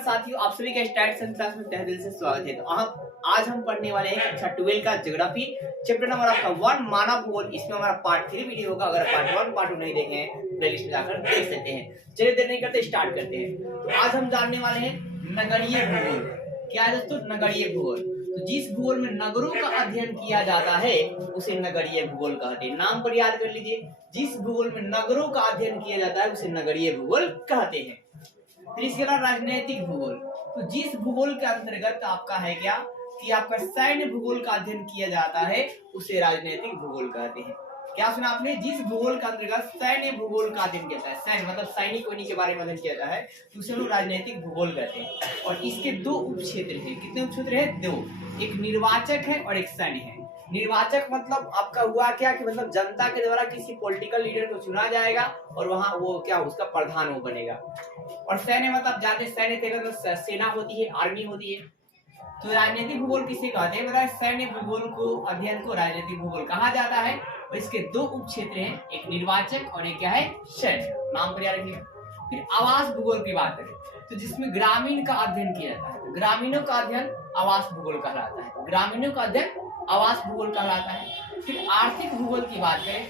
साथियों, आप सभी का स्टैटिस्टिक्स क्लास में तहे दिल से स्वागत है। तो आज हम पढ़ने वाले हैं कक्षा 12 का ज्योग्राफी चैप्टर नंबर आपका 1 मानव भूगोल। इसमें हमारा पार्ट 3 वीडियो होगा। अगर पार्ट 1 पार्ट 2 नहीं देखे हैं प्लेलिस्ट में जाकर देख सकते हैं। चलिए देर नहीं करते स्टार्ट करते हैं। तो आज हम जानने वाले हैं नगरीय भूगोल। क्या है दोस्तों? नगरीय भूगोल। तो जिस भूगोल में नगरों का अध्ययन किया जाता है उसे नगरीय भूगोल कहते हैं। नाम पर याद कर लीजिए, जिस भूगोल में नगरों का अध्ययन किया जाता है उसे नगरीय भूगोल कहते हैं। फिर इसके अलावा राजनीतिक भूगोल। तो जिस भूगोल के अंतर्गत आपका है क्या कि आपका सैन्य भूगोल का अध्ययन किया जाता है उसे राजनीतिक भूगोल कहते हैं। क्या सुना आपने? जिस भूगोल का अंतर्गत सैन्य भूगोल का अध्ययन किया जाता है, सैन्य मतलब सैनिक के बारे में अध्ययन किया जाता है तो उसे हम राजनीतिक भूगोल कहते हैं। और इसके दो उपक्षेत्र हैं। कितने उपक्षेत्र हैं? दो। एक निर्वाचक है और एक सैन्य है। निर्वाचक मतलब आपका हुआ क्या कि मतलब जनता के द्वारा किसी पॉलिटिकल लीडर को चुना जाएगा और वहां वो क्या उसका प्रधान वो बनेगा। और सैन्य मतलब जाते सैन्य मतलब सेना होती है, आर्मी होती है। तो राजनीतिक भूगोल किसे कहते हैं? बताए सैन्य भूगोल को अध्ययन को राजनीतिक भूगोल कहा जाता है। और इसके दो उपक्षेत्र हैं, एक निर्वाचक और एक क्या है? सैन्य। नाम पर याद रखिएगा। फिर आवास भूगोल की बात करें तो जिसमें ग्रामीण का अध्ययन किया जाता है, ग्रामीणों का अध्ययन आवास भूगोल कहलाता है। ग्रामीणों का अध्ययन आवास भूगोल कहलाता है। फिर आर्थिक भूगोल की बात करें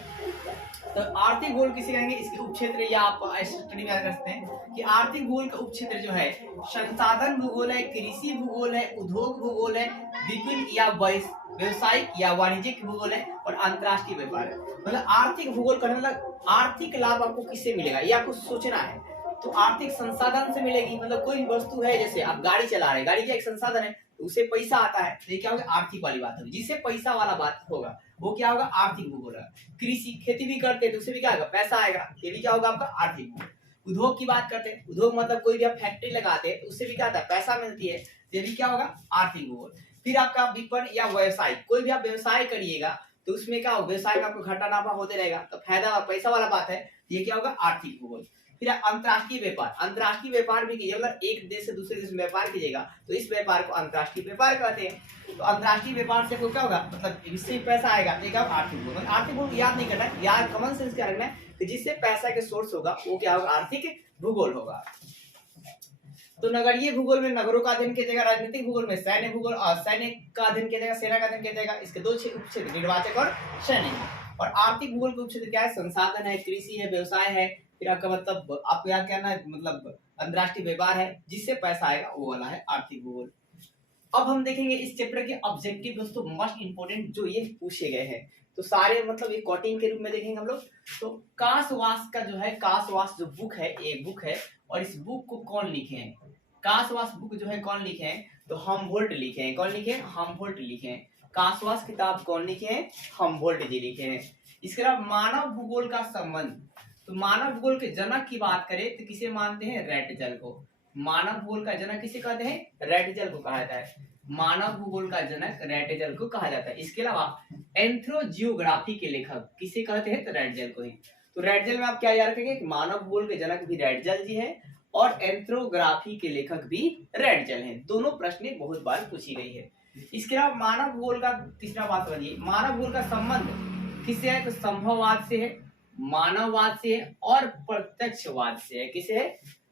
तो आर्थिक भूगोल किसे कहेंगे? इसके उपक्षेत्र या आप स्टडी में कर सकते हैं कि आर्थिक भूगोल का उपक्षेत्र जो है संसाधन भूगोल है, कृषि भूगोल है, उद्योग भूगोल है, विभिन्न या व्यवसायिक या वाणिज्यिक भूगोल है और अंतरराष्ट्रीय व्यापार है। मतलब आर्थिक भूगोल करने मतलब आर्थिक लाभ आपको किससे मिलेगा ये आपको सोचना है। तो आर्थिक संसाधन से मिलेगी। मतलब कोई वस्तु है, जैसे आप गाड़ी चला रहे हैं, गाड़ी का एक संसाधन है तो उसे पैसा आता है तो ये क्या होगा? आर्थिक वाली बात होगी। जिससे पैसा वाला बात होगा वो क्या होगा? आर्थिक भूगोल है। कृषि खेती भी करते हैं तो उससे भी क्या होगा? पैसा आएगा, ये भी क्या होगा? आपका आर्थिक भूगोल। उद्योग की बात करते हैं, उद्योग मतलब कोई भी आप फैक्ट्री लगाते हैं तो उससे भी क्या आता है? पैसा मिलती है, ये भी क्या होगा? आर्थिक भूगोल। फिर आपका विपणन या व्यवसाय, कोई भी आप व्यवसाय करिएगा तो उसमें क्या होगा? व्यवसाय में आपको घाटा नाफा होते रहेगा तो फायदा पैसा वाला बात है, ये क्या होगा? आर्थिक भूगोल। फिर अंतरराष्ट्रीय व्यापार, अंतरराष्ट्रीय व्यापार भी कीजिए, मतलब एक देश से दूसरे देश में व्यापार कीजिएगा तो इस व्यापार को अंतरराष्ट्रीय व्यापार कहते हैं। तो अंतरराष्ट्रीय व्यापार से क्या होगा? मतलब इससे पैसा आएगा, ये क्या? आर्थिक भूगोल। आर्थिक भूगोल याद नहीं करना है, याद कॉमन सेंस क्या रखना है कि जिससे पैसा के सोर्स होगा वो क्या होगा? आर्थिक भूगोल होगा। तो नगरीय भूगोल में नगरों का अध्ययन किया जाएगा, राजनीतिक भूगोल में सैन्य भूगोल सैन्य का अध्ययन किया जाएगा, सेना का अध्ययन किया जाएगा। इसके दो उपक्षेत्र निर्वाचक और सैन्य। और आर्थिक भूगोल के उपक्षेत्र क्या है? संसाधन है, कृषि है, व्यवसाय है। फिर आपका मतलब आपको याद करना है मतलब अंतरराष्ट्रीय व्यापार है, जिससे पैसा आएगा वो वाला है आर्थिक भूगोल। अब हम देखेंगे इस चैप्टर के ऑब्जेक्टिव दोस्तों, मोस्ट इंपोर्टेंट जो ये पूछे गए हैं। तो सारे मतलब ये कोटिंग के रूप में देखेंगे हम लोग। तो कासवास का जो है, कासवास जो बुक है एक बुक है और इस बुक को कौन लिखे हैं? कासवास बुक जो है कौन लिखे हैं? तो हमबोल्ट लिखे हैं। कौन लिखे हैं? हमबोल्ट लिखे हैं। कासवास किताब कौन लिखे हैं? हमबोल्ट जी लिखे हैं। इसके अलावा मानव भूगोल का संबंध, तो मानव भूगोल के जनक की बात करें तो किसे मानते हैं? रैटजल को। मानव भूगोल का जनक किसे कहते हैं? रैटजल को कहा जाता है। मानव भूगोल का जनक रैटजल को कहा जाता है। इसके अलावा एंथ्रोजियोग्राफी के लेखक किसे कहते हैं? तो रैटजल को ही। तो रैटजल में आप क्या याद रखेंगे? मानव भूगोल के जनक भी रैटजल जी है और एंथ्रोग्राफी के लेखक भी रैटजल हैं। दोनों प्रश्न बहुत बार पूछी गई है। इसके अलावा मानव भूगोल का तीसरा बात समझिए, मानव भूगोल का संबंध किससे है? तो संभववाद से है, मानववाद से है और प्रत्यक्षवाद से है। किसे है?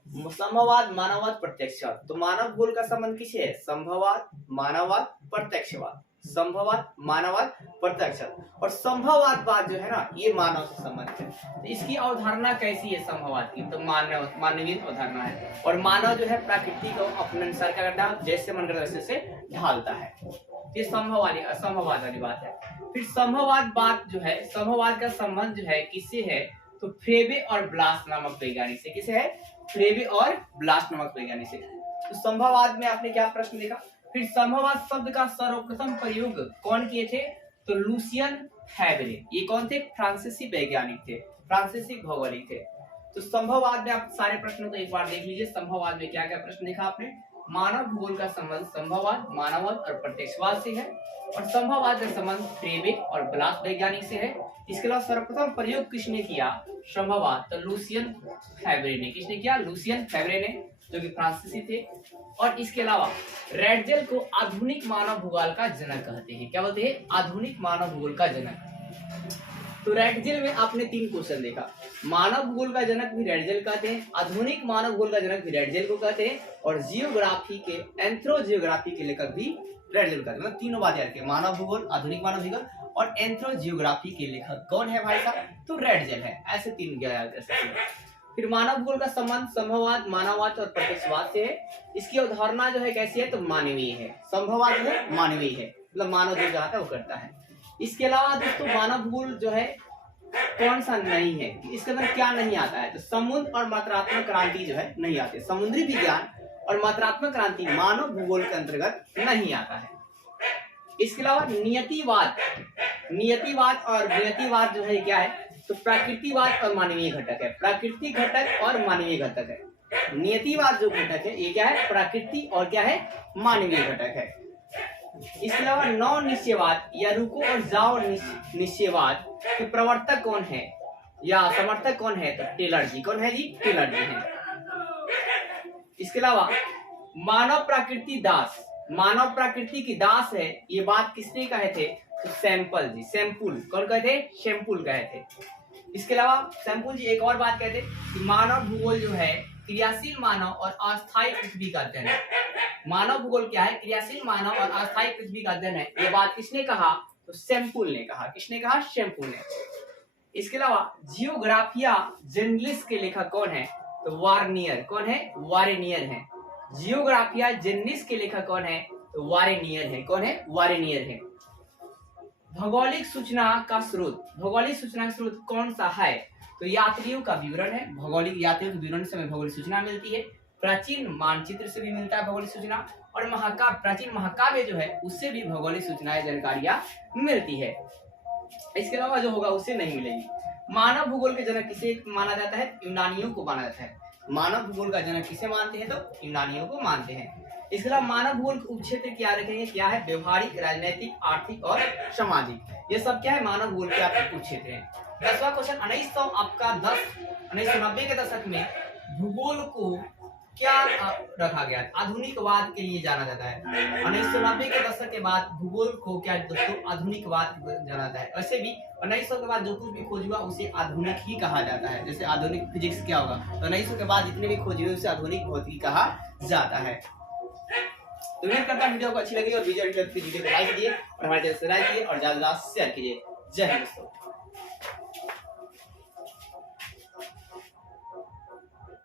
संभववाद, मानववाद, प्रत्यक्षवाद। तो मानव भूगोल का संबंध किसे है? संभववाद, मानववाद, प्रत्यक्षवाद। संभववाद, मानववाद, प्रत्यक्षवाद। और संभववाद बात जो है ना ये मानव से संबंधित है। तो इसकी अवधारणा कैसी है संभववाद की? तो मानवीय अवधारणा है। और मानव जो है प्रकृति को अपने अनुसार क्या करता है? जैसे मन करता है वैसे से ढालता है। ये संभववाद वाली बात है। फिर संभववाद बात जो है, संभववाद का संबंध जो है किससे है? तो फ्रेबे और ब्लास नामक वैज्ञानिक से। किसे है? फ्रेबे और ब्लास नामक वैज्ञानिक से। तो संभववाद में आपने क्या प्रश्न देखा? फिर संभववाद शब्द का सर्वप्रथम प्रयोग कौन किए थे? तो लुसियन फैब्रे। ये कौन थे? फ्रांसीसी वैज्ञानिक थे, फ्रांसीसी भौगोलिक थे। तो संभववाद में आप सारे प्रश्नों को एक बार देख लीजिए। संभववाद में क्या क्या प्रश्न देखा आपने? मानव भूगोल का संबंध संभववाद, मानववाद और प्रत्यक्षवाद से है। और संभववाद का संबंध फ्रेबे और ब्लास वैज्ञानिक से है। इसके अलावा सर्वप्रथम प्रयोग किसने किया संभववाद? तो लुसियन फैब्रे ने। किसने किया? लुसियन फैब्रे ने, जो कि फ्रांसीसी थे। और इसके अलावा रैटजल को आधुनिक मानव भूगोल का जनक कहते हैं। क्या बोलते हैं? आधुनिक मानव भूगोल का जनक। तो रेडजेल में आपने 3 क्वेश्चन देखा। मानव भूगोल का जनक भी रेडजेल कहते हैं, आधुनिक मानव भूगोल का जनक भी रेडजेल को कहते हैं, और जियोग्राफी के एंथ्रोजियोग्राफी के लेखक भी रेडजेल कहते हैं। मतलब तीनों बात याद रखिए, मानव भूगोल, आधुनिक मानव भूगोल और एंथ्रोजियोग्राफी के लेखक कौन है भाई साहब? तो रेडजेल है। ऐसे 3 याद कर सकते हैं। फिर मानव भूगोल का संबंध संभववाद, मानववाद और प्रत्यक्षवाद से है। इसकी अवधारणा जो है कैसी है? तो मानवीय है। संभववाद जो है मानवीय है, मतलब मानव जो चाहता है वो करता है। इसके अलावा दोस्तों मानव भूगोल जो है कौन सा नहीं है, इसके अंदर क्या नहीं आता है? तो समुद्र और मात्रात्मक क्रांति जो है नहीं आते। समुद्री विज्ञान और मात्रात्मक क्रांति मानव भूगोल के अंतर्गत नहीं आता है। इसके अलावा नियतिवाद, नियतिवाद और नियतिवाद जो है क्या है? तो प्राकृतिकवाद और मानवीय घटक है। प्राकृतिक घटक और मानवीय घटक है। नियतिवाद जो घटक है ये क्या है? प्रकृति और क्या है? मानवीय घटक है। इसके अलावा नव निश्चयवाद या रुको और जाओ निश्चयवाद के प्रवर्तक कौन है या समर्थक कौन है? तो टेलर जी। कौन है जी? टेलर जी हैं। इसके अलावा मानव प्रकृति दास, मानव प्रकृति की दास है, ये बात किसने कहे थे? तो सैंपल जी। सैंपुल कौन कहे थे? शैम्पुल कहे थे। इसके अलावा सैंपुल जी एक और बात कहते कि मानव भूगोल जो है क्रियाशील मानव और अस्थायी पृथ्वी का अध्ययन है। मानव भूगोल क्या है? क्रियाशील मानव और अस्थायी पृथ्वी का अध्ययन है। ये बात किसने कहा? तो सैंपुल ने कहा। किसने कहा? शैम्पुल ने। इसके अलावा जियोग्राफिया जेनरलिस के लेखक कौन है? तो वार्नियर। कौन है? वारेनियर है। जियोग्राफिया जेनरलिस के लेखक कौन है? तो वारेनियर है। कौन है? वारेनियर है। भौगोलिक सूचना का स्रोत, भौगोलिक सूचना का स्रोत कौन सा है? तो यात्रियों का विवरण है। भौगोलिक यात्रियों के विवरण से हमें भौगोलिक सूचना मिलती है। प्राचीन मानचित्र से भी मिलता है भौगोलिक सूचना, और महाकाव्य, प्राचीन महाकाव्य जो है उससे भी भौगोलिक सूचनाएं जानकारियां मिलती है। इसके अलावा जो होगा उससे नहीं मिलेगी। मानव भूगोल के जनक किसे माना जाता है? यूनानियों को माना जाता है। मानव भूगोल का जनक किसे मानते हैं? तो यूनानियों को मानते हैं। इसके अलावा मानव भूगोल के उपक्षेत्र क्या रखेंगे? क्या है? व्यवहारिक, राजनीतिक, आर्थिक और सामाजिक। ये सब क्या है? मानव भूगोल के आपके उपक्षेत्र हैं। 10वां क्वेश्चन 1990 के दशक में भूगोल को क्या रखा गया? आधुनिकवाद के लिए जाना जाता है। 1990 के दशक के बाद भूगोल को क्या दोस्तों? आधुनिकवाद जाना जाता है। वैसे भी 1900 के बाद जो कुछ भी खोज हुआ उसे आधुनिक ही कहा जाता है। जैसे आधुनिक फिजिक्स क्या होगा? तो 1900 के बाद जितने भी खोज हुए उसे आधुनिक भौतिकी कहा जाता है। तो उम्मीद करता हूं वीडियो को अच्छी लगी और वीडियो को लाइक कीजिए और हमारे चैनल को सब्सक्राइब कीजिए और ज्यादा से ज्यादा शेयर कीजिए। जय हिंद दोस्तों।